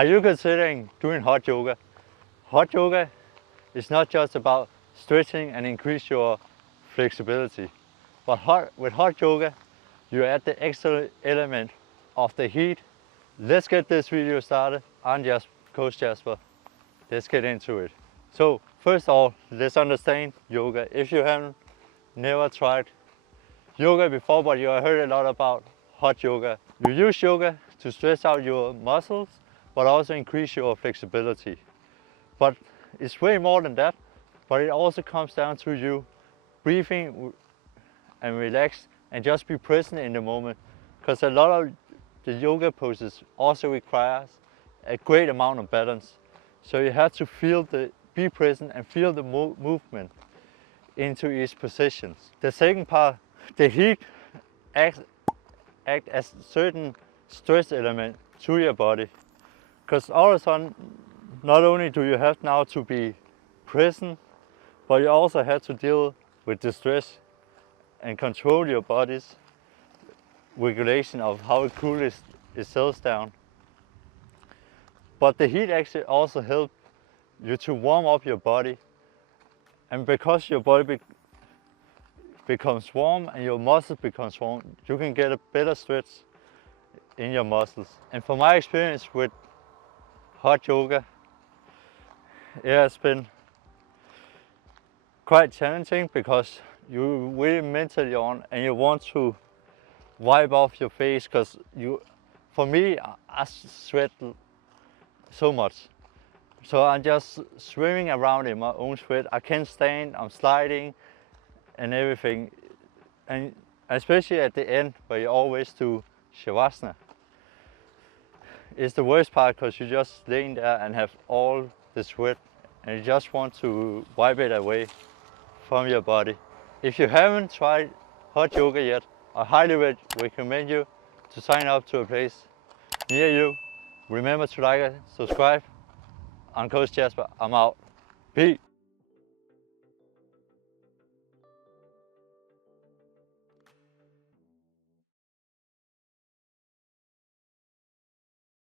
Are you considering doing hot yoga? Hot yoga is not just about stretching and increase your flexibility, but with hot yoga, you add the extra element of the heat. Let's get this video started. I'm just Coach Jesper. Let's get into it. So first of all, let's understand yoga. If you haven't never tried yoga before, but you have heard a lot about hot yoga. You use yoga to stretch out your muscles, but also increase your flexibility. But it's way more than that. But it also comes down to you breathing and relax and just be present in the moment. Because a lot of the yoga poses also requires a great amount of balance. So you have to be present and feel the movement into each position. The second part, the heat acts as a certain stress element to your body. Because all of a sudden, not only do you have now to be present, but you also have to deal with the stress and control your body's regulation of how it cools itself down. But the heat actually also helps you to warm up your body, and because your body becomes warm and your muscles become warm, you can get a better stretch in your muscles. And from my experience with hot yoga, it has been quite challenging because you're really mentally on and you want to wipe off your face, because for me, I sweat so much. So I'm just swimming around in my own sweat. I can't stand, I'm sliding and everything. And especially at the end where you always do Shavasana. It's the worst part because you're just laying there and have all the sweat and you just want to wipe it away from your body. If you haven't tried hot yoga yet, I highly recommend you to sign up to a place near you. Remember to like and subscribe. I'm Coach Jesper. I'm out. Peace.